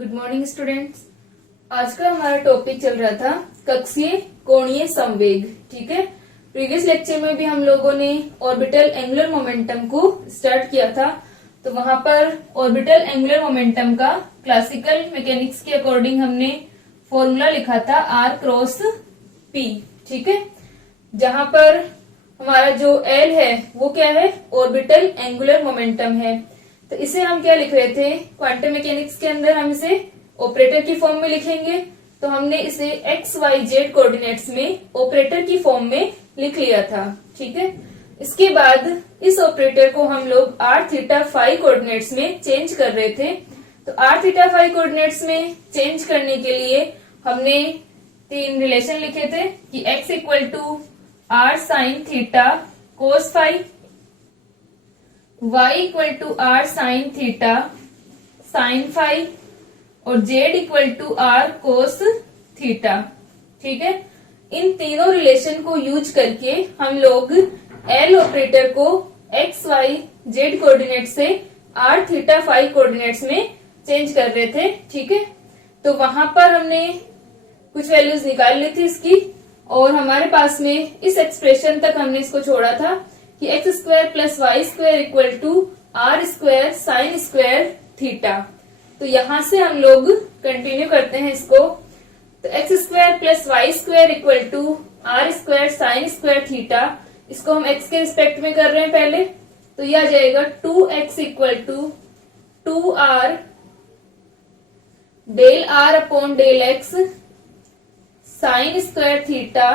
Good morning students. आज का हमारा टॉपिक चल रहा था कक्षीय कोणीय संवेग। ठीक है, प्रीवियस लेक्चर में भी हम लोगों ने ऑर्बिटल एंगुलर मोमेंटम को स्टार्ट किया था। तो वहां पर ऑर्बिटल एंगुलर मोमेंटम का क्लासिकल मैकेनिक्स के अकॉर्डिंग हमने फॉर्मूला लिखा था आर क्रॉस पी। ठीक है, जहां पर हमारा जो एल है वो क्या है, ऑर्बिटल एंगुलर मोमेंटम है। तो इसे हम क्या लिख रहे थे, क्वांटम मैकेनिक्स के अंदर हम इसे ऑपरेटर की फॉर्म में लिखेंगे। तो हमने इसे एक्स वाई जेड कोऑर्डिनेट्स में ऑपरेटर की फॉर्म में लिख लिया था। ठीक है, इसके बाद इस ऑपरेटर को हम लोग आर थीटा फाई कोऑर्डिनेट्स में चेंज कर रहे थे। तो आर थीटा फाई कोऑर्डिनेट्स में चेंज करने के लिए हमने तीन रिलेशन लिखे थे कि x equal to r sine theta cos phi, y equal to r sine theta sine phi और z equal to r cos theta. ठीक है, इन तीनों रिलेशन को यूज करके हम लोग L ऑपरेटर को x, y, z कोऑर्डिनेट से r थीटा फाई कोऑर्डिनेट्स में चेंज कर रहे थे। ठीक है, तो वहां पर हमने कुछ वैल्यूज निकाल ली थी इसकी, और हमारे पास में इस एक्सप्रेशन तक हमने इसको छोड़ा था कि x square plus y square equal to r square sine square theta. तो यहां से हम लोग कंटिन्यू करते हैं इसको। तो x square plus y square equal to r square sine square theta, इसको हम एक्स के रिस्पेक्ट में कर रहे हैं पहले। तो यह आ जाएगा 2x equal to 2r del r upon del x sine square theta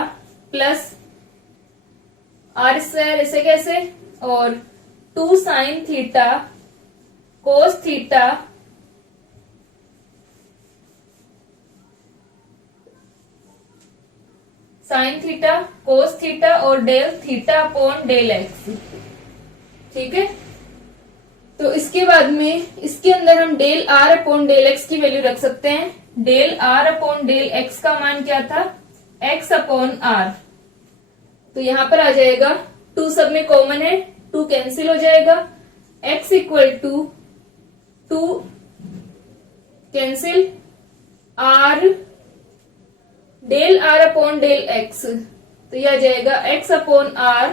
plus r square, ऐसे कैसे, और 2 sine theta cos theta sine theta cos theta और del theta upon del x. ठीक है, तो इसके बाद में इसके अंदर हम del r upon del x की वैल्यू रख सकते हैं। Del r upon del x का मान क्या था, एक्स अपॉन आर। तो यहां पर आ जाएगा 2 सब में कॉमन है, 2 कैंसिल हो जाएगा। x equal to 2 cancel r del r upon del x। तो यह आ जाएगा x upon r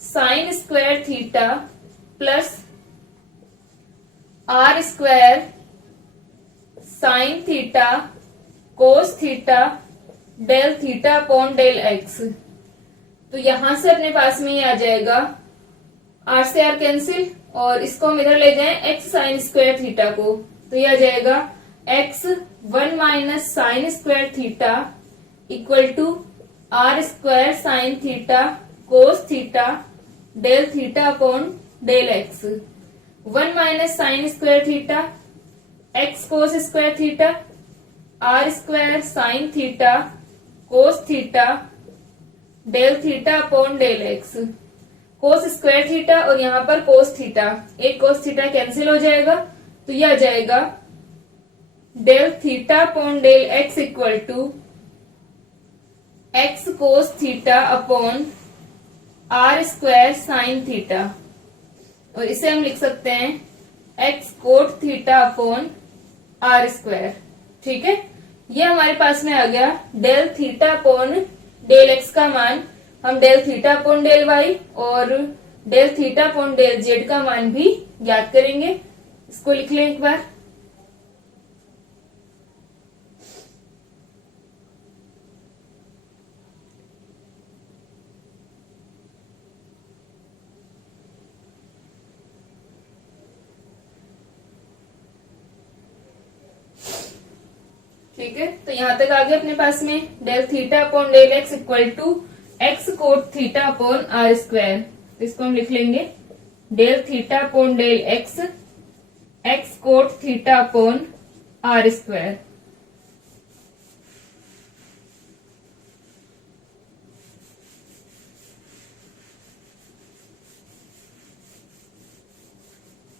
sine square theta plus r square sine theta cos theta del theta upon del x। तो यहां से अपने पास में ये आ जाएगा r से r कैंसिल, और इसको हम इधर ले जाएं x साइन स्क्वायर थीटा को। तो ये आ जाएगा x 1 minus sine square theta equal to r square sine theta cos theta del theta upon del x। 1 minus sine square theta x cos square theta r square sine theta cos theta del theta upon del x. Cos square theta और यहाँ पर cos theta, एक cos theta cancel हो जाएगा। तो यह आ जाएगा del theta upon del x equal to x cos theta upon r square sine theta, और इसे हम लिख सकते हैं x cot theta upon r square. ठीक है, ये हमारे पास में आ गया del theta upon del x का मान। हम del theta upon del y और del theta upon del z का मान भी ज्ञात करेंगे। इसको लिख लें एक बार। ठीक है, तो यहां तक आ गया अपने पास में del theta upon del x equal to x cot theta upon r square. तो इसको हम लिख लेंगे del theta upon del x x cot theta upon r square.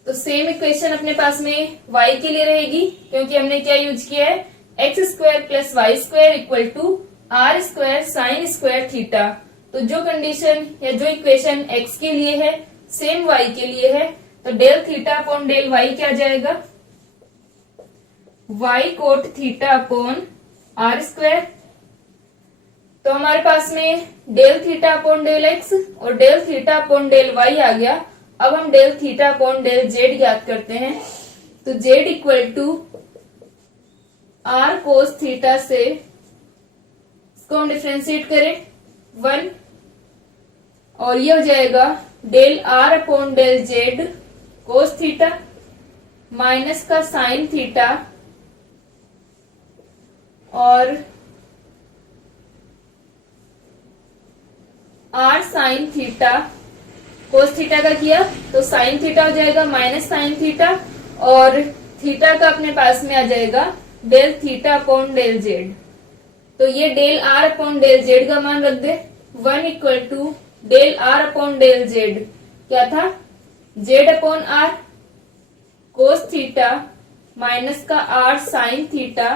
तो सेम इक्वेशन अपने पास में y के लिए रहेगी, क्योंकि हमने क्या यूज किया है, x square plus y square equal to r square sine square theta. तो जो कंडीशन या जो इक्वेशन x के लिए है सेम y के लिए है। तो del theta upon del y क्या आ जाएगा, y cot theta upon r square. तो हमारे पास में del theta upon del x और del theta upon del y आ गया। अब हम del theta upon del z ज्ञात करते हैं। तो z equal to r cos theta से इसको हम डिफ्रेंशिएट करें 1 और ये हो जाएगा del r upon del z cos theta minus का साइन थीटा और r sine theta. Cos theta का किया तो साइन थीटा हो जाएगा माइनस साइन थीटा और थीटा का अपने पास में आ जाएगा del theta upon del z. तो ये del r upon del z का मान रख दे 1 equal to del r upon del z क्या था z upon r cos theta minus का r sine theta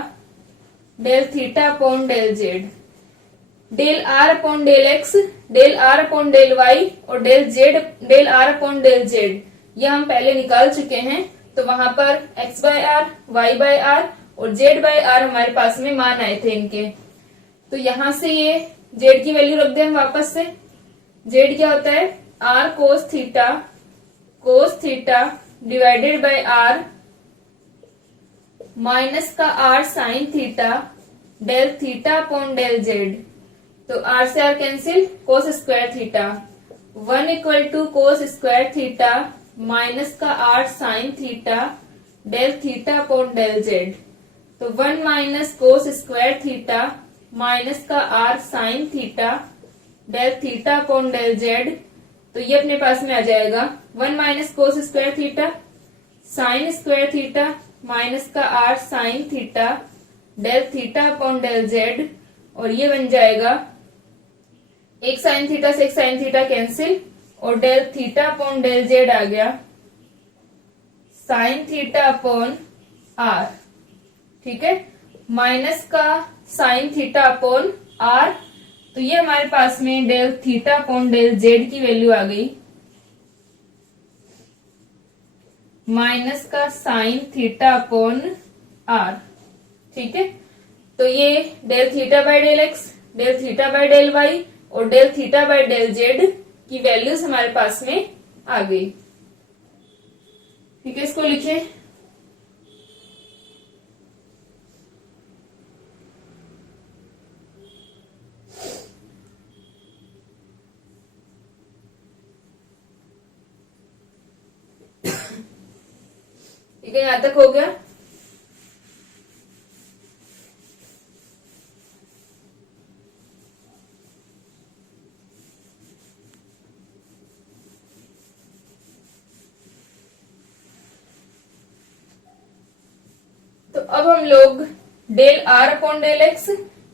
del theta upon del z. Del r upon del x del r upon del y और del r upon del z ये हम पहले निकाल चुके हैं। तो वहां पर x by r y by r और z बाय आर हमारे पास में मान आए थे इनके। तो यहां से ये z की वैल्यू रख दे हम वापस से। z क्या होता है r cos theta divided by r minus का r sine theta del theta upon del z. तो r से r cancel cos square theta 1 equal to cos square theta minus का r sine theta del theta upon del z. तो 1 minus cos square theta minus का r sine theta del theta upon del z. तो ये अपने पास में आ जाएगा 1 minus cos square theta sine square theta minus का r sine theta del theta upon del z और ये बन जाएगा एक साइन थीटा से एक साइन थीटा कैंसिल और del theta upon del z आ गया साइन थीटा अपॉन आर। ठीक है माइनस का साइन थीटा अपॉन आर। तो ये हमारे पास में del theta upon del z की वैल्यू आ गई माइनस का साइन थीटा अपॉन आर। ठीक है तो ये del theta by del x del theta by del y और del theta by del z की वैल्यूज हमारे पास में आ गई। ठीक है इसको लिखें ठीक है यहां तक हो गया। तो अब हम लोग del r upon del x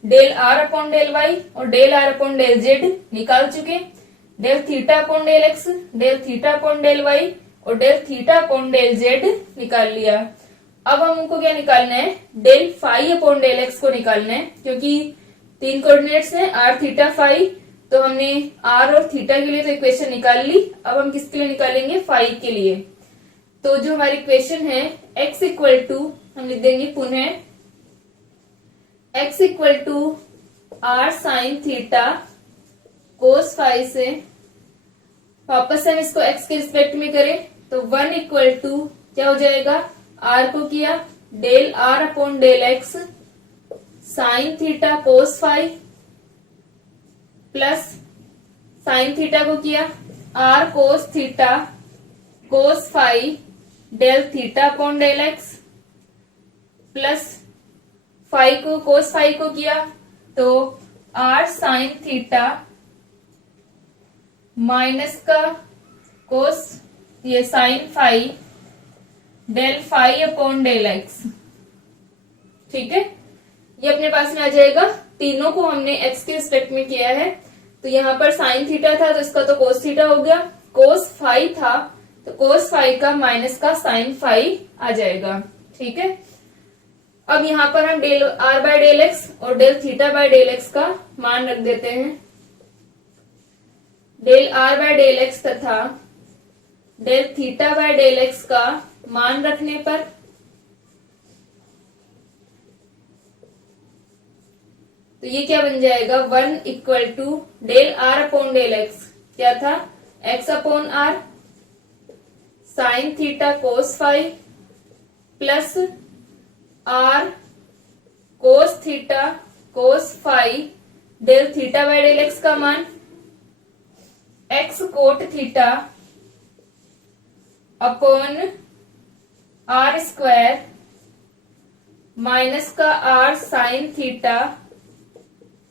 del r upon del y और del r upon del z निकाल चुके। Del theta upon del x del theta upon del y और del theta upon del z निकाल लिया। अब हम उनको क्या निकालना है del phi upon del x को निकालना है क्योंकि 3 कोऑर्डिनेट्स हैं आर थीटा फाई। तो हमने आर और थीटा के लिए तो इक्वेशन निकाल ली। अब हम किसके लिए निकालेंगे फाई के लिए। तो जो हमारी इक्वेशन है x इक्वल टू हम लिख देंगे पुनः x equal to r sine theta cos phi से वापस से हम इसको x के रिस्पेक्ट में करें तो 1 इक्वल टू क्या हो जाएगा r को किया del r upon del x sine theta cos phi plus sine theta को किया r cos theta cos phi del theta upon del x plus phi को कोस फाई को किया तो r साइन थीटा माइनस का cos ये sine phi del phi upon del x. ठीक है ये अपने पास में आ जाएगा। तीनों को हमने x के रिस्पेक्ट में किया है। तो यहाँ पर साइन थीटा था तो इसका तो कोस थीटा हो गया। कोस फाई था तो कोस फाई का माइनस का साइन फाई आ जाएगा। ठीक है अब यहाँ पर हम del r by del x और del theta by del x का मान रख देते हैं। Del r by del x तथा del theta by del x का मान रखने पर तो ये क्या बन जाएगा 1 equal to del r upon del x, क्या था x upon r sine theta cos phi plus r cos theta cos phi del theta by del x का मान x cot theta upon r square minus का r sine theta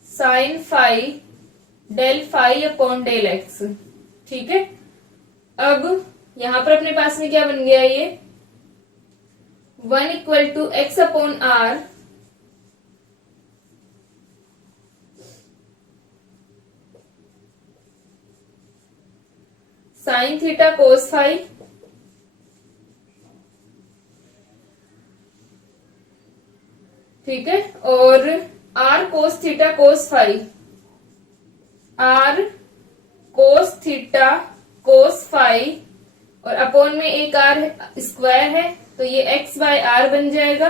sine phi del phi upon del x. ठीक है, अब यहां पर अपने पास में क्या बन गया ये 1 equal to x upon r sine theta cos phi ठीक है, और r cos theta cos phi, r cos theta cos phi और अपॉन में एक आर स्क्वायर है तो ये एक्स बाय आर बन जाएगा।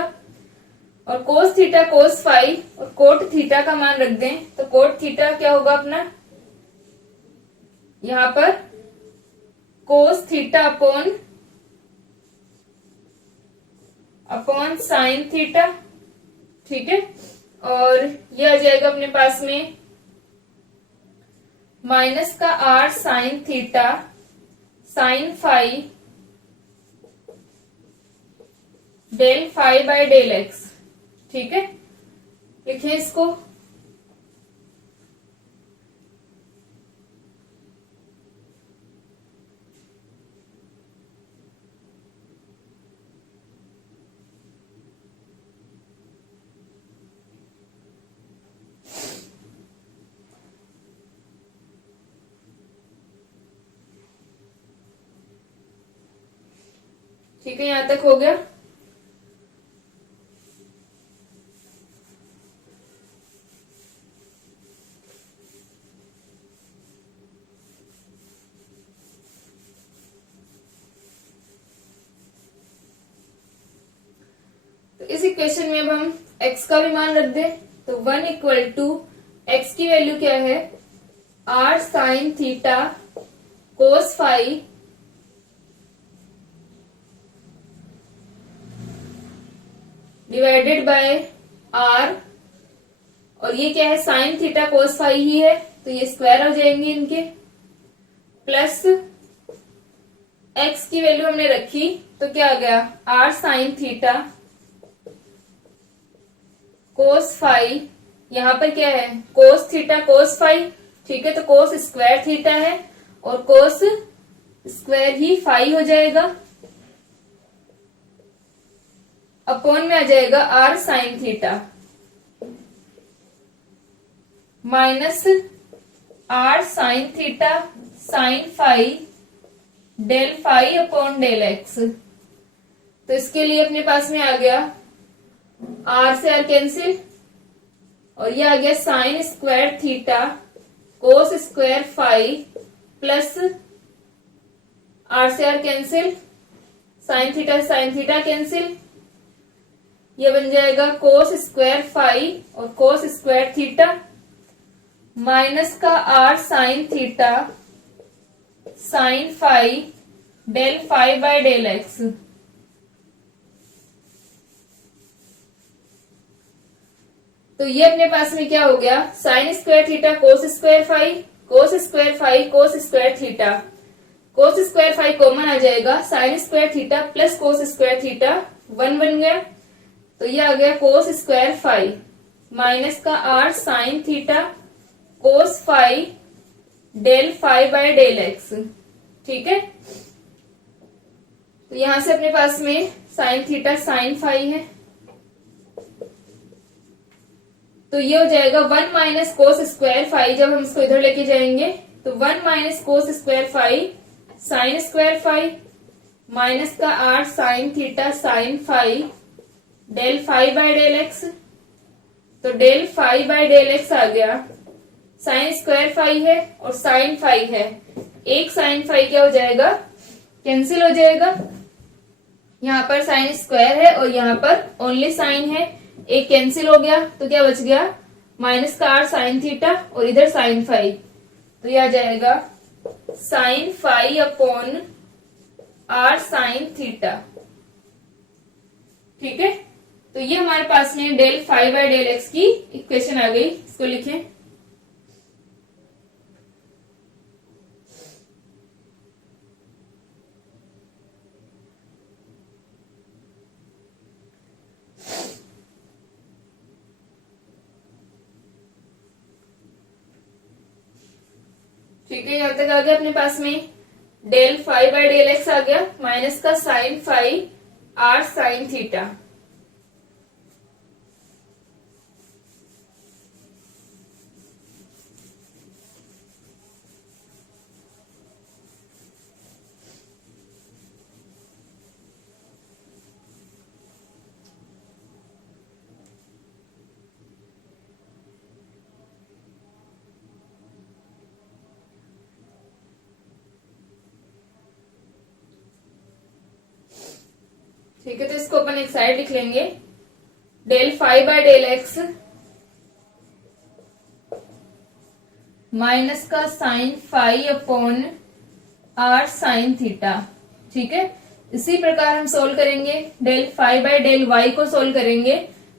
और कोस थीटा कोस फाई और कोट थीटा का मान रख दें तो कोट थीटा क्या होगा अपना, यहां पर कोस थीटा अपॉन साइन थीटा। ठीक है, और ये आ जाएगा अपने पास में माइनस का r sine theta sine phi del phi by del x. ठीक है, लिखिए इसको। ठीक है, यहां तक हो गया। तो इस इक्वेशन में अब हम x का भी मान रख दें तो 1 इक्वल टू एक्स की वैल्यू क्या है r sine theta cos phi divided by r, और ये क्या है साइन थीटा कोस फाई ही है तो ये स्क्वायर हो जाएंगे इनके, प्लस एक्स की वैल्यू हमने रखी तो क्या आ गया r sine theta cos phi, यहां पर क्या है कोस थीटा कोस फाई। ठीक है, तो कोस स्क्वायर थीटा है और कोस स्क्वायर ही फाई हो जाएगा, अपॉन में आ जाएगा r sine theta minus r sine theta sine phi del phi upon del x. तो इसके लिए अपने पास में आ गया आर से आर कैंसिल और ये आ गया sine square theta cos square phi plus r से r cancel sine theta cancel, ये बन जाएगा कोस स्क्वायर फाई और कोस स्क्वायर थीटा माइनस का r sine theta sine phi del phi by del x. तो ये अपने पास में क्या हो गया sine square theta cos square phi cos square phi cos square theta, cos square phi common आ जाएगा sine square theta plus cos square theta 1 बन गया, तो ये आ गया कोस स्क्वायर फाई माइनस का r sine theta cos phi del phi by del x. ठीक है, तो यहां से अपने पास में साइन थीटा साइन फाई है तो ये हो जाएगा 1 माइनस कोस स्क्वायर फाई, जब हम इसको इधर लेके जाएंगे तो 1 minus cos square phi sine square phi minus का r sine theta sine phi del phi by del x. तो del phi by del x आ गया, साइन स्क्वायर फाई है और साइन फाई है, एक साइन फाई क्या हो जाएगा कैंसिल हो जाएगा, यहाँ पर साइन स्क्वायर है और यहाँ पर ओनली साइन है, एक कैंसिल हो गया तो क्या बच गया माइनस का आर साइन थीटा और इधर साइन फाई, तो ये आ जाएगा sine phi upon r sine theta. ठीक है, तो ये हमारे पास में del phi by del x की इक्वेशन आ गई। इसको लिखें, ठीक है। यहां तक आ गया अपने पास में del phi by del x आ गया माइनस का sine phi r sine theta. ठीक है, तो इसको अपन एक साइड लिख लेंगे, del phi by del x minus का sine phi upon r sine theta. ठीक है, इसी प्रकार हम सोल्व करेंगे, del phi by del y को सोल्व करेंगे,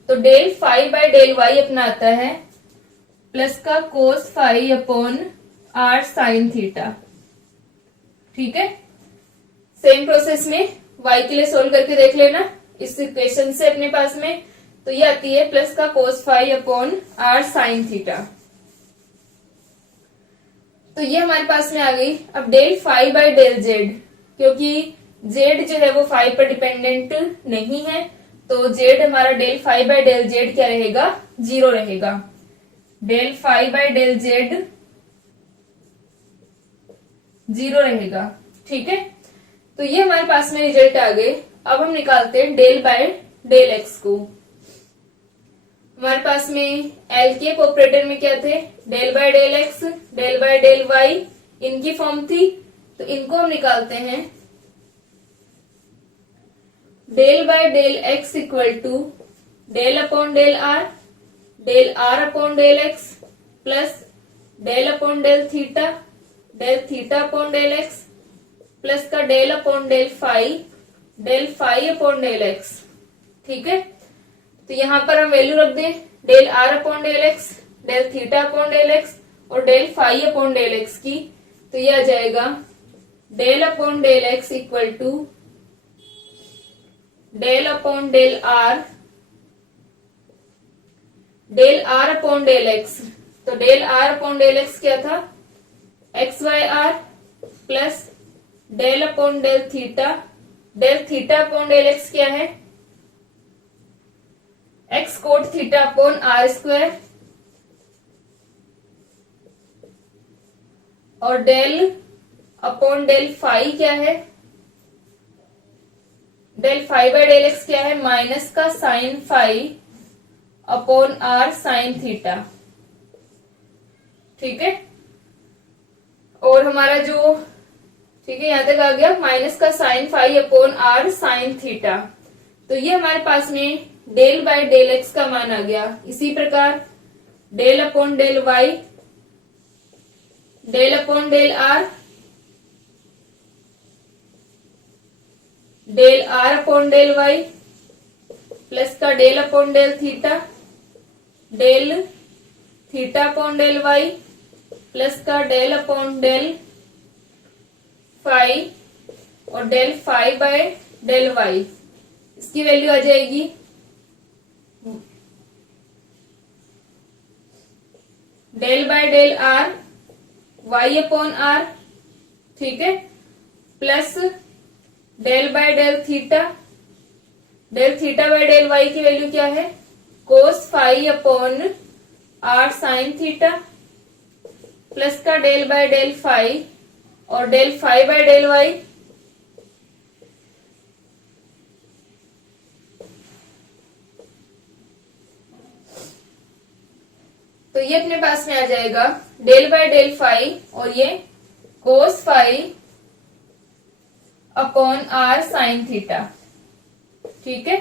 तो del phi by del y अपना आता है प्लस का cos phi upon r sine theta. ठीक है, सेम प्रोसेस में y के लिए सोल्व करके देख लेना इस इक्वेशन से अपने पास में, तो ये आती है प्लस का cos phi upon r sine theta. तो ये हमारे पास में आ गई। अब del phi by del Z, क्योंकि जेड जो है वो फाई पर डिपेंडेंट नहीं है, तो जेड हमारा del phi by del z क्या रहेगा, 0 रहेगा। Del phi by del z 0 रहेगा। ठीक है, तो ये हमारे पास में रिजल्ट आ गए। अब हम निकालते हैं डेल बाय डेल एक्स को। हमारे पास में एल के ऑपरेटर में क्या थे, del by del x, del by del y, इनकी फॉर्म थी, तो इनको हम निकालते हैं। Del by del x equal to del upon del r upon del x plus del upon del theta upon del x plus का del upon del phi upon del x. ठीक है, तो यहां पर हम वैल्यू रख दें, del r upon del x, del theta upon del x और del phi upon del x की, तो ये आ जाएगा del upon del x equal to del upon del r upon del x. तो del r upon del x क्या था, x by r plus del upon del theta upon del x क्या है, x cot theta upon r square, और del upon del phi क्या है, del phi by del x क्या है, minus का sine phi upon r sine theta. ठीक है, और हमारा जो, ठीक है, यहां तक आ गया माइनस का sine phi upon r sine theta. तो ये हमारे पास में डेल बाय डेल एक्स का मान आ गया। इसी प्रकार del upon del y, del upon del r, del r upon del y plus का del upon del theta upon del y plus का डेल अपॉन डेल फाई और del phi by del y, इसकी value आ जाएगी del by del r y upon r. ठीक है, plus del by del theta by del y की value क्या है, cos phi upon r sine theta plus का डेल बाय डेल फाई और del phi by del y. तो ये अपने पास में आ जाएगा डेल बाय डेल फाई और ये cos phi upon r sine theta. ठीक है,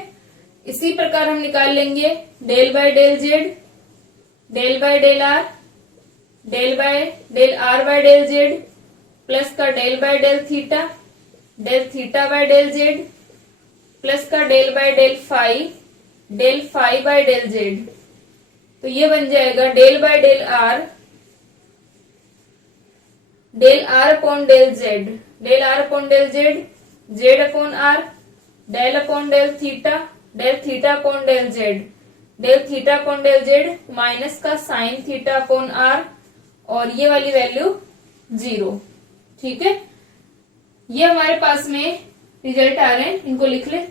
इसी प्रकार हम निकाल लेंगे del by del z, del by del r, del by del r by del z, plus का del by del theta by del z, plus का del by del phi by del z. तो ये बन जाएगा del by del r upon del z, z upon r, del upon del theta upon del theta upon del z, minus का sine theta upon r, और ये वाली value 0। ठीक है, ये हमारे पास में रिजल्ट आ रहे हैं, इनको लिख ले।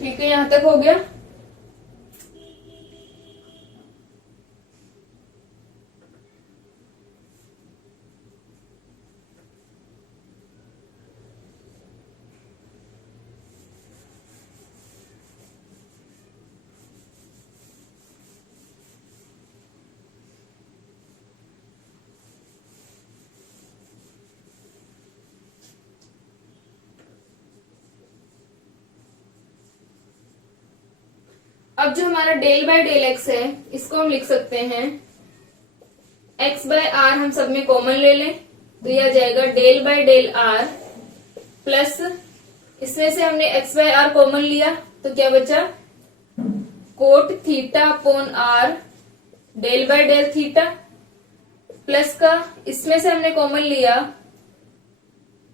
ठीक है, यहां तक हो गया। अब जो हमारा डेल बाय डेल एक्स है, इसको हम लिख सकते हैं एक्स बाय आर, हम सब में कॉमन ले लें तो यह आ जाएगा del by del r, plus इसमें से हमने एक्स बाय आर कॉमन लिया तो क्या बचा, cot theta upon r del by del theta, plus का इसमें से हमने कॉमन लिया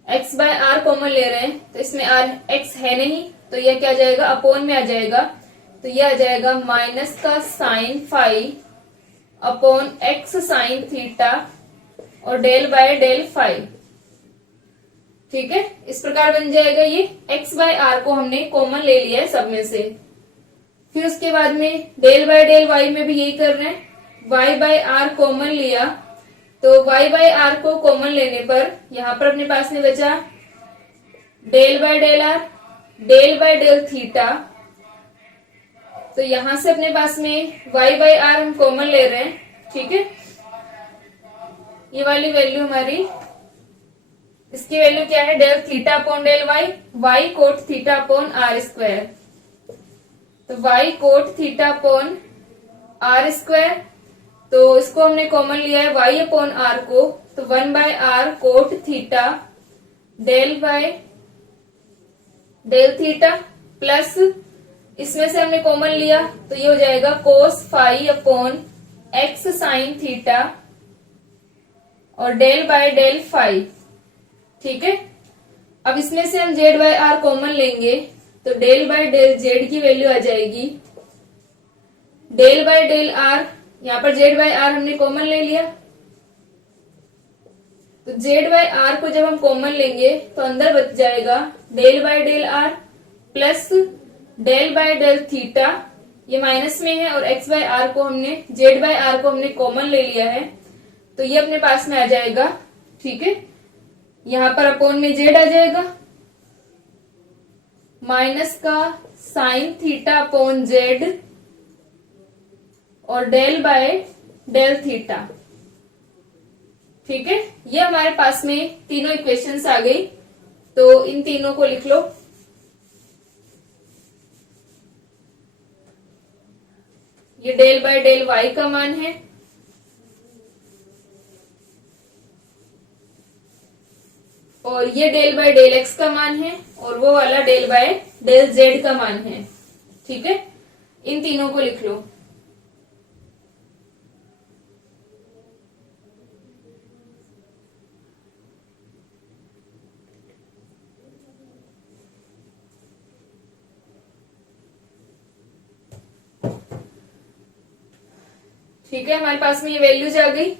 एक्स बाय आर कॉमन ले रहे हैं तो इसमें आर एक्स है नहीं तो यह क्या आ जाएगा, अपॉन में आ जाएगा, तो यह आ जाएगा माइनस का sine phi upon x sine theta और डेल बाय डेल फाई। ठीक है, इस प्रकार बन जाएगा ये। एक्स बाय आर को हमने कॉमन ले लिया है सब में से। फिर उसके बाद में डेल बाय डेल वाई में भी यही कर रहे हैं, वाई बाय आर कॉमन लिया तो वाई बाय आर को कॉमन लेने पर यहां पर अपने पास में बचा del by del r, del by del theta, तो यहां से अपने पास में y बाय आर हम कॉमन ले रहे हैं। ठीक है, ये वाली वैल्यू हमारी, इसकी वैल्यू क्या है, del theta upon del y cot theta upon r square, तो y cot theta upon r square, तो इसको हमने कॉमन लिया है y अपॉन आर को, तो 1 by r cot theta del by del theta, plus इसमें से हमने कॉमन लिया तो ये हो जाएगा cos phi upon x sine theta और डेल बाय डेल फाई। ठीक है, अब इसमें से हम जेड बाय आर कॉमन लेंगे तो डेल बाय डेल जेड की वैल्यू आ जाएगी डेल बाय डेल आर, यहाँ पर जेड बाय आर हमने कॉमन ले लिया तो जेड बाय आर को जब हम कॉमन लेंगे तो अंदर बच जाएगा del by del r plus del by del theta, ये माइनस में है, और एक्स बाय आर को हमने, जेड बाय आर को हमने कॉमन ले लिया है तो ये अपने पास में आ जाएगा। ठीक है, यहां पर अपॉन में जेड आ जाएगा, माइनस का साइन थीटा अपॉन जेड और डेल बाय डेल थीटा। ठीक है, ये हमारे पास में तीनों इक्वेशंस आ गई, तो इन तीनों को लिख लो। ये डेल बाय डेल वाई का मान है, और ये डेल बाय डेल एक्स का मान है, और वो वाला डेल बाय डेल जेड का मान है। ठीक है, इन तीनों को लिख लो। ठीक है, हमारे पास में ये वैल्यूज आ गई।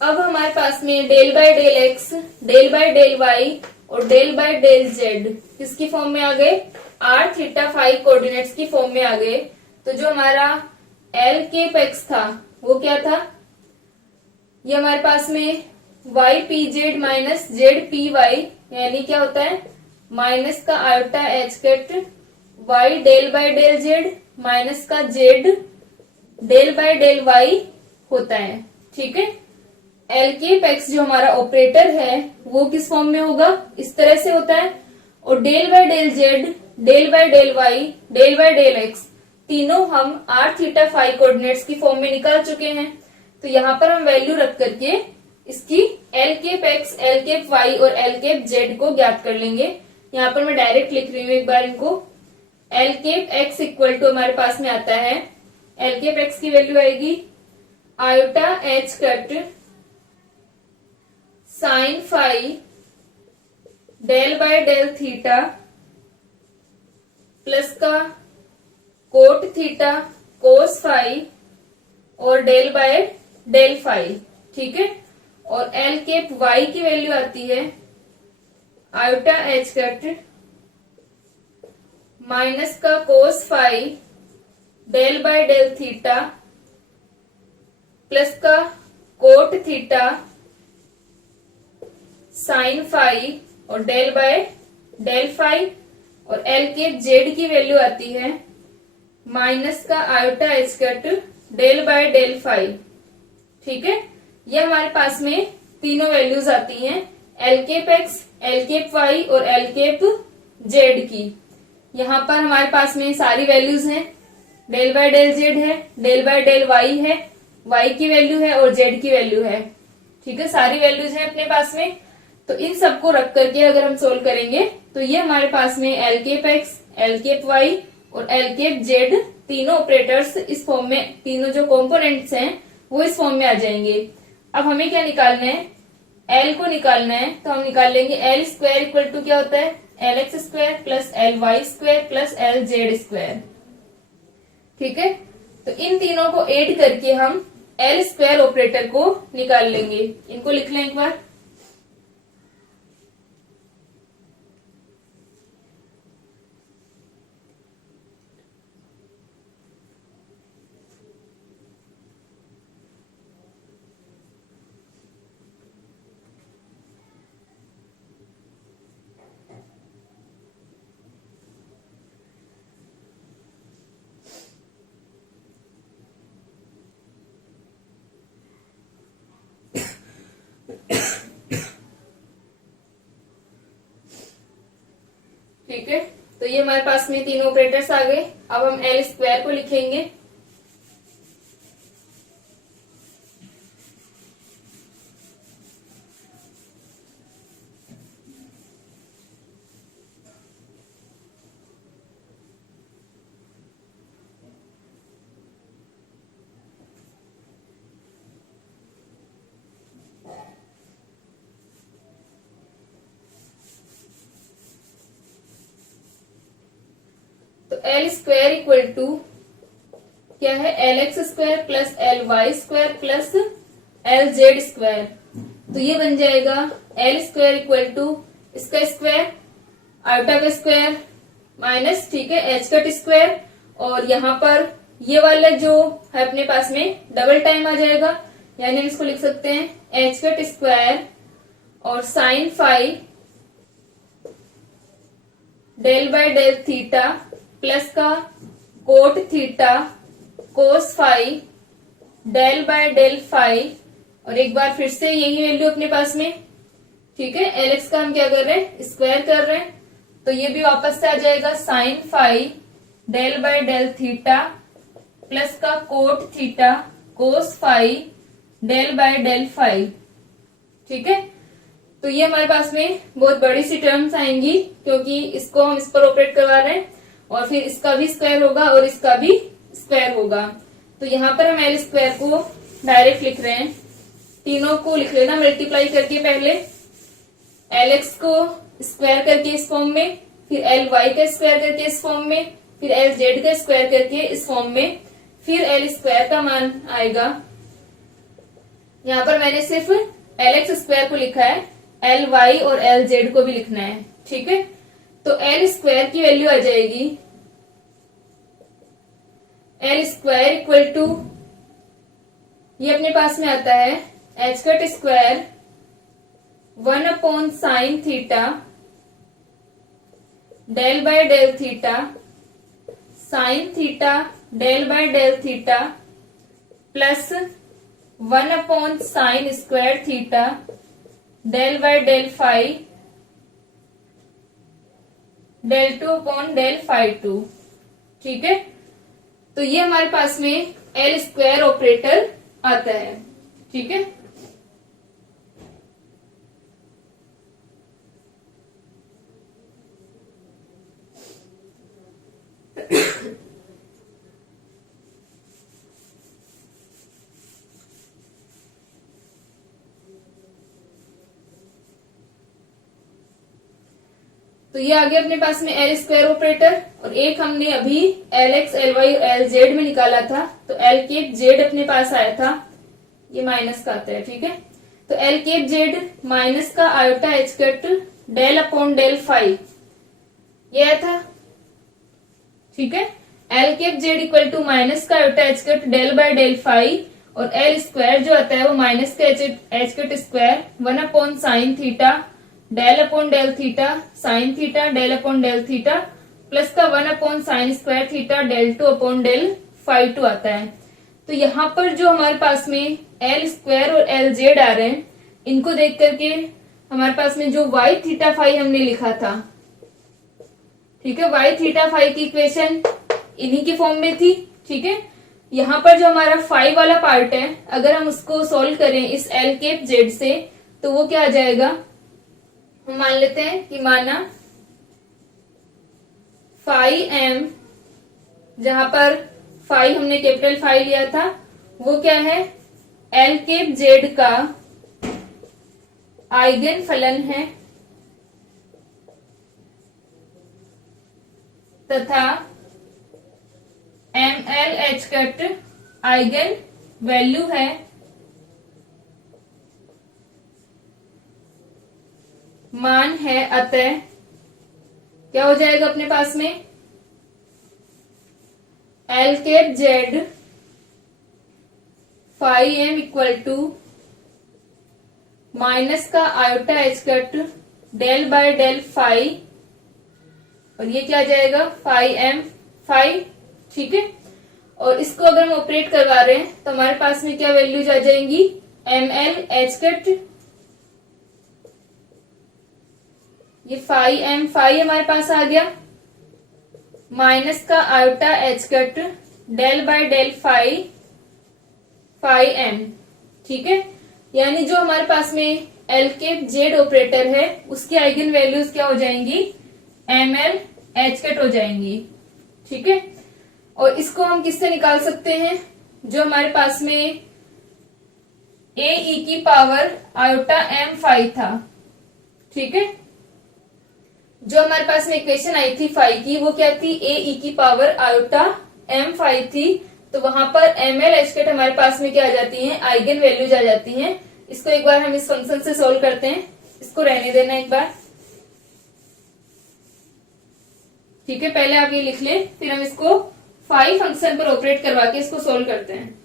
अब हमारे पास में del by del x, del by del y और डेल बाय डेल जेड किसकी फॉर्म में आ गए, आर थीटा फाई कोऑर्डिनेट्स की फॉर्म में आ गए। तो जो हमारा एल केप एक्स था वो क्या था, ये हमारे पास में y p z minus z p y, यानी क्या होता है माइनस का iota h cut y del by del z minus का z del by del y होता है। ठीक है, एल केप एक्स जो हमारा ऑपरेटर है वो किस फॉर्म में होगा, इस तरह से होता है। और del by del z, del by del y, del by del x तीनों हम आर थीटा फाई कोऑर्डिनेट्स की फॉर्म में निकाल चुके हैं। तो यहाँ पर हम वैल्यू रख करके इसकी L cap X, L cap Y और एल केप जेड को ज्ञात कर लेंगे। यहाँ पर मैं डायरेक्ट लिख रही हूँ एक बार इनको। L cap X equal to हमारे पास में आता है, एल केप एक्स की वैल्यू आएगी iota H cut sine phi del by del theta plus का कोट थीटा कोस फाई और डेल बाय डेल फाई। ठीक है, और एल केप वाई की वैल्यू आती है आयोटा एच कट माइनस का cos phi del by del theta plus का कोट थीटा साइन फाई और डेल बाय डेल फाई। और एल केप जेड की वैल्यू आती है माइनस का iota H cut del by del phi. ठीक है, ये हमारे पास में तीनों वैल्यूज आती हैं L cap X, L cap Y और एल केप जेड की। यहाँ पर हमारे पास में सारी वैल्यूज हैं, डेल बाय डेल जेड है, डेल बाय डेल वाई है, वाई की वैल्यू है और जेड की वैल्यू है। ठीक है, सारी वैल्यूज हैं अपने पास में। तो इन सबको रख करके अगर हम सोल्व करेंगे तो ये हमारे पास में L cap X, L cap Y और एल केप जेड तीनों ऑपरेटर्स इस फॉर्म में, तीनों जो कंपोनेंट्स हैं वो इस फॉर्म में आ जाएंगे। अब हमें क्या निकालना है, एल को निकालना है। तो हम निकाल लेंगे एल स्क्वायर इक्वल टू क्या होता है, L X square plus L Y square plus L Z square. ठीक है, तो इन तीनों को ऐड करके हम एल स्क्वायर ऑपरेटर को निकाल लेंगे। इनको लिख लें एक बार। ठीक है, तो ये हमारे पास में तीनों ऑपरेटर्स आ गए। अब हम एल स्क्वायर को लिखेंगे। एल स्क्वायर इक्वल टू क्या है, L X square plus L Y square plus L Z square. तो ये बन जाएगा एल स्क्वायर इक्वल टू इसका स्क्वायर आयोटा का स्क्वायर माइनस, ठीक है, एच कट स्क्वायर। और यहाँ पर ये वाला जो है अपने पास में डबल टाइम आ जाएगा, यानी हम इसको लिख सकते हैं एच कट स्क्वायर और sine phi del by del theta plus का cot theta cos phi del by del phi. और एक बार फिर से यही वैल्यू अपने पास में, ठीक है, एल एक्स का हम क्या कर रहे हैं, स्क्वायर कर रहे हैं। तो ये भी वापस से आ जाएगा sine phi del by del theta plus का cot theta cos phi del by del phi. ठीक है, तो ये हमारे पास में बहुत बड़ी सी टर्म्स आएंगी क्योंकि इसको हम इस पर ऑपरेट करवा रहे हैं और फिर इसका भी स्क्वायर होगा और इसका भी स्क्वायर होगा। तो यहाँ पर हम एल स्क्वायर को डायरेक्ट लिख रहे हैं, तीनों को लिख लेना मल्टीप्लाई करके, पहले एल एक्स को स्क्वायर करके इस फॉर्म में, फिर एल वाई का स्क्वायर करके इस फॉर्म में, फिर एल जेड का स्क्वायर करके इस फॉर्म में, फिर एल स्क्वायर का मान आएगा यहाँ पर मैंने सिर्फ एल स्क्वायर को लिखा है, एल वाई और एल जेड को भी लिखना है, ठीक है। तो एल स्क्वायर की वैल्यू आ जाएगी एल स्क्वायर इक्वल टू, ये अपने पास में आता है H cut square 1/sin theta del by del theta sine theta del by del theta plus 1/sin square theta del by del phi del 2/डेल फाई 2, ठीक है। तो ये हमारे पास में एल स्क्वायर ऑपरेटर आता है, ठीक है। तो ये आ गया अपने पास में एल स्क्वायर ऑपरेटर, और एक हमने अभी एल एक्स एल वाई और एल जेड में निकाला था, तो एल केप जेड अपने पास आया था, ये माइनस का आता है, ठीक है। तो एल केप जेड माइनस का iota H cut del upon del phi, ये आया था, ठीक है। L cap Z equal to minus का iota H cut del by del phi, और एल स्क्वायर जो आता है वो माइनस का H cut square 1/sin theta del upon del theta sine theta del upon del theta plus का 1/sin square theta del 2/डेल phi 2 आता है। तो यहाँ पर जो हमारे पास में एल स्क्वायर और एल जेड आ रहे हैं, इनको देख करके हमारे पास में जो वाई थीटा फाई हमने लिखा था, ठीक है, वाई थीटा फाई की इक्वेशन इन्हीं के फॉर्म में थी, ठीक है। यहाँ पर जो हमारा फाई वाला पार्ट है, अगर हम उसको सोल्व करें इस एल केप जेड से, तो वो क्या आ जाएगा, हम मान लेते हैं कि माना फाई एम, जहां पर फाई हमने कैपिटल फाई लिया था, वो क्या है, एल केप जेड का आइगन फलन है तथा M L H cut eigen value है, मान है, अतः क्या हो जाएगा अपने पास में L cap Z phi M equal to minus का iota H cut del by del phi, और ये क्या आ जाएगा फाई एम फाई, ठीक है। और इसको अगर हम ऑपरेट करवा रहे हैं तो हमारे पास में क्या वैल्यूज आ जाएंगी, एम एल एच कट, ये फाई एम फाई हमारे पास आ गया, माइनस का iota H cut del by del phi phi M, ठीक है। यानी जो हमारे पास में एल केप जेड ऑपरेटर है, उसकी आइगन वैल्यूज क्या हो जाएंगी, एम एल एच कट हो जाएंगी, ठीक है। और इसको हम किससे निकाल सकते हैं, जो हमारे पास में ए ई की पावर आयोटा एम फाई था, ठीक है। जो हमारे पास में इक्वेशन आई थी फाई की, वो क्या थी, ए ई की पावर आयोटा एम फाई थी, तो वहां पर एम एल एच कट हमारे पास में क्या आ जाती हैं, आइगन वैल्यूज आ जाती हैं। इसको एक बार हम इस फंक्शन से सोल्व करते हैं, इसको रहने देना एक बार, ठीक है। पहले आप ये लिख लें, फिर हम इसको फाई फंक्शन पर ऑपरेट करवा के इसको सोल्व करते हैं।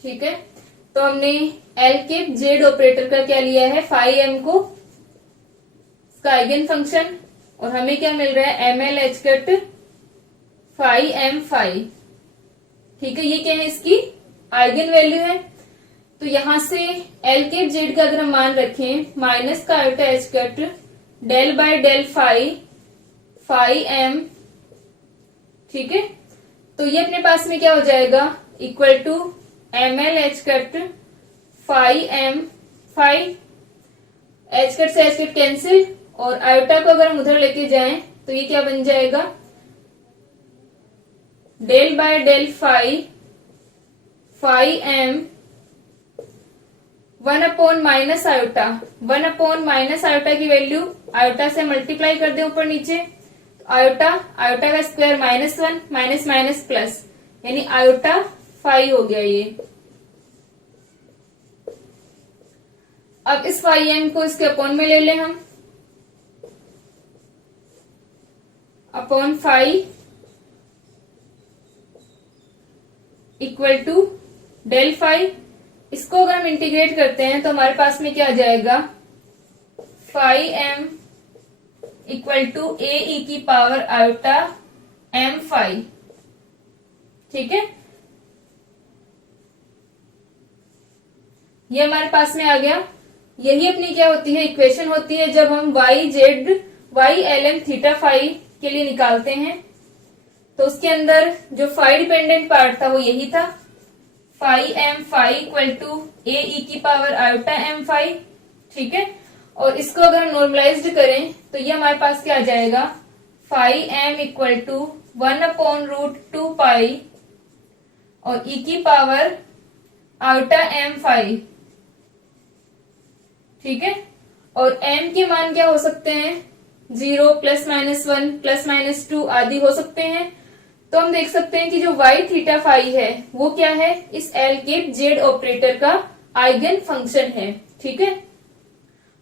ठीक है, तो हमने एल केप जेड ऑपरेटर का क्या लिया है, फाई एम को, इसका आइगन फंक्शन, और हमें क्या मिल रहा है, M L H cut phi M phi, ठीक है। ये क्या है, इसकी आइगन वैल्यू है। तो यहां से एल कैप जेड का अगर हम मान रखें माइनस का iota H cut del by del phi M, ठीक है। तो ये अपने पास में क्या हो जाएगा, equal to M L H cut phi M, phi H cut से एच कट कैंसिल, और आयोटा को अगर हम उधर लेके जाएं तो ये क्या बन जाएगा, del by del phi M 1/- iota, 1/- iota की वैल्यू आयोटा से मल्टीप्लाई कर दे ऊपर नीचे, आयोटा का स्क्वायर -1 माइनस माइनस प्लस, यानी आयोटा फाई हो गया ये। अब इस फाई एम को इसके अपॉन में ले लें हम, upon phi equal to del phi. इसको अगर हम इंटीग्रेट करते हैं तो हमारे पास में क्या आ जाएगा, phi M equal to A E की पावर आयोटा एम फाई, ठीक है। ये हमारे पास में आ गया। यही अपनी क्या होती है, इक्वेशन होती है जब हम Y L M theta phi के लिए निकालते हैं। तो उसके अंदर जो फाई डिपेंडेंट पार्ट था वो यही था, phi M phi equal to A E की पावर आयोटा एम फाई, ठीक है। और इसको अगर हम नॉर्मलाइज्ड करें तो ये हमारे पास क्या आ जाएगा, फाई एम इक्वल टू 1/√2 पाई और ई की पावर आयोटा एम फाई, ठीक है। और एम के मान क्या हो सकते हैं, 0 +-1 +-2 आदि हो सकते हैं। तो हम देख सकते हैं कि जो वाई थीटा फाई है वो क्या है, इस एल कैप जेड ऑपरेटर का आइगन फंक्शन है, ठीक है।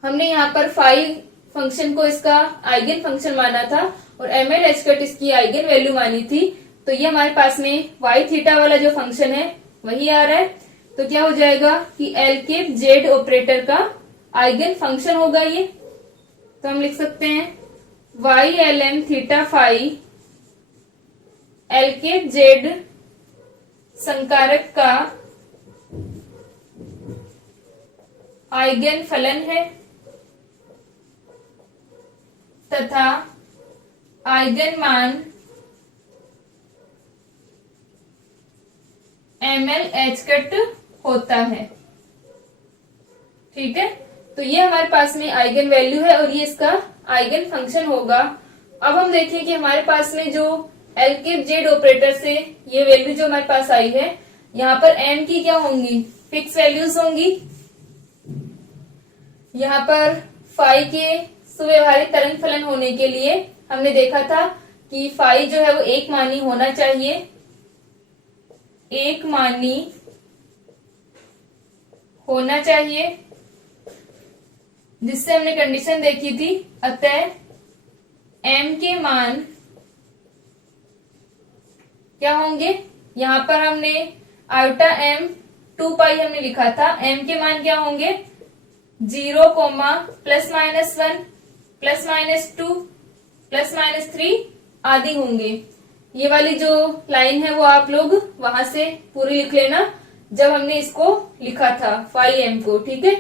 हमने यहाँ पर फाई फंक्शन को इसका आइगन फंक्शन माना था और एम एल एच कट इसकी आइगन वैल्यू मानी थी। तो ये हमारे पास में वाई थीटा वाला जो फंक्शन है वही आ रहा है। तो क्या हो जाएगा कि एल कैप जेड ऑपरेटर का आइगन फंक्शन होगा ये। तो हम लिख सकते हैं Y L M theta phi L cap Z संकारक का आइगन फलन है तथा आइगन मान एम एल एच कट होता है, ठीक है। तो ये हमारे पास में आइगन वैल्यू है और ये इसका आइगन फंक्शन होगा। अब हम देखें कि हमारे पास में जो एल कैप जेड ऑपरेटर से ये वैल्यू जो हमारे पास आई है, यहाँ पर एम की क्या होंगी, फिक्स वैल्यूज होंगी। यहाँ पर फाई के सुव्यवहारिक तरंग फलन होने के लिए हमने देखा था कि फाई जो है वो एक मानी होना चाहिए, एक मानी होना चाहिए, जिससे हमने कंडीशन देखी थी। अतः एम के मान क्या होंगे, यहाँ पर हमने आयोटा एम 2 पाई हमने लिखा था, एम के मान क्या होंगे 0, +-1 +-2 +-3 आदि होंगे। ये वाली जो लाइन है वो आप लोग वहां से पूरी लिख लेना जब हमने इसको लिखा था फाई एम को, ठीक है।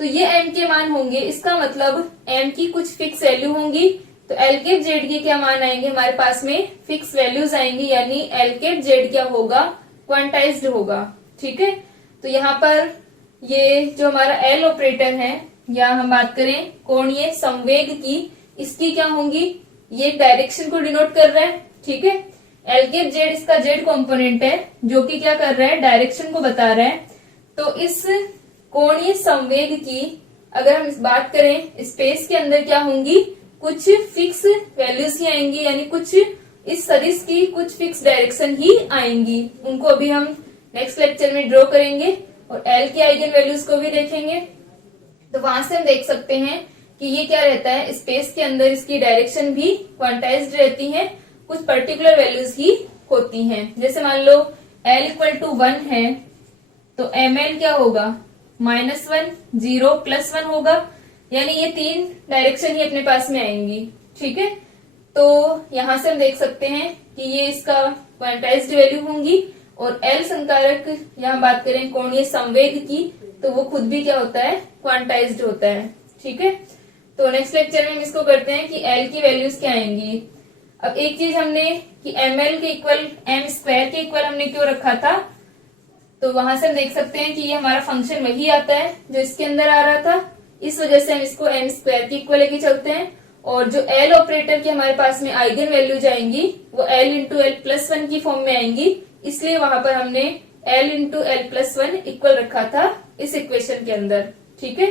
तो ये एम के मान होंगे, इसका मतलब एम की कुछ फिक्स वैल्यू होंगी। तो एल कैप जेड के क्या मान आएंगे, हमारे पास में फिक्स वैल्यूज आएंगी, यानी एल कैप जेड क्या होगा, क्वांटाइज्ड होगा, ठीक है। तो यहाँ पर ये जो हमारा एल ऑपरेटर है, या हम बात करें कोणीय संवेग की, इसकी क्या होंगी, ये डायरेक्शन को डिनोट कर रहा है, ठीक है। एल कैप जेड इसका जेड कंपोनेंट है जो कि क्या कर रहा है, डायरेक्शन को बता रहा है। तो इस कोणीय संवेग की अगर हम बात करें, स्पेस के अंदर क्या होंगी, कुछ फिक्स वैल्यूज ही आएंगी, यानी कुछ इस सदिश की कुछ फिक्स डायरेक्शन ही आएंगी। उनको अभी हम नेक्स्ट लेक्चर में ड्रॉ करेंगे और एल की आइगन वैल्यूज को भी देखेंगे। तो वहां से हम देख सकते हैं कि ये क्या रहता है, स्पेस के अंदर इसकी डायरेक्शन भी क्वांटाइज्ड रहती है, कुछ पर्टिकुलर वैल्यूज ही होती हैं। जैसे मान लो L = 1 है तो ML क्या होगा, -1, 0, +1 होगा, यानी ये 3 डायरेक्शन ही अपने पास में आएंगी, ठीक है। तो यहां से हम देख सकते हैं कि ये इसका क्वांटाइज्ड वैल्यू होंगी और एल संकारक यहाँ बात करें कोणीय संवेग की, तो वो खुद भी क्या होता है, क्वांटाइज्ड होता है। ठीक है, तो नेक्स्ट लेक्चर में हम इसको करते हैं कि एल की वैल्यूज क्या आएंगी। अब एक चीज हमने कि एम एल के इक्वल एम स्क्वायर के इक्वल हमने क्यों रखा था, तो वहां से हम देख सकते हैं कि ये हमारा फंक्शन वही आता है जो इसके अंदर आ रहा था, इस वजह से हम इसको एम स्क्वायर के इक्वल लेके चलते हैं। और जो एल ऑपरेटर की हमारे पास में आइगन वैल्यूज आएंगी वो L into L plus one की फॉर्म में आएंगी, इसलिए वहां पर हमने L into L plus one equal रखा था इस इक्वेशन के अंदर। ठीक है,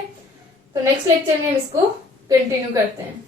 तो नेक्स्ट लेक्चर में हम इसको कंटिन्यू करते हैं।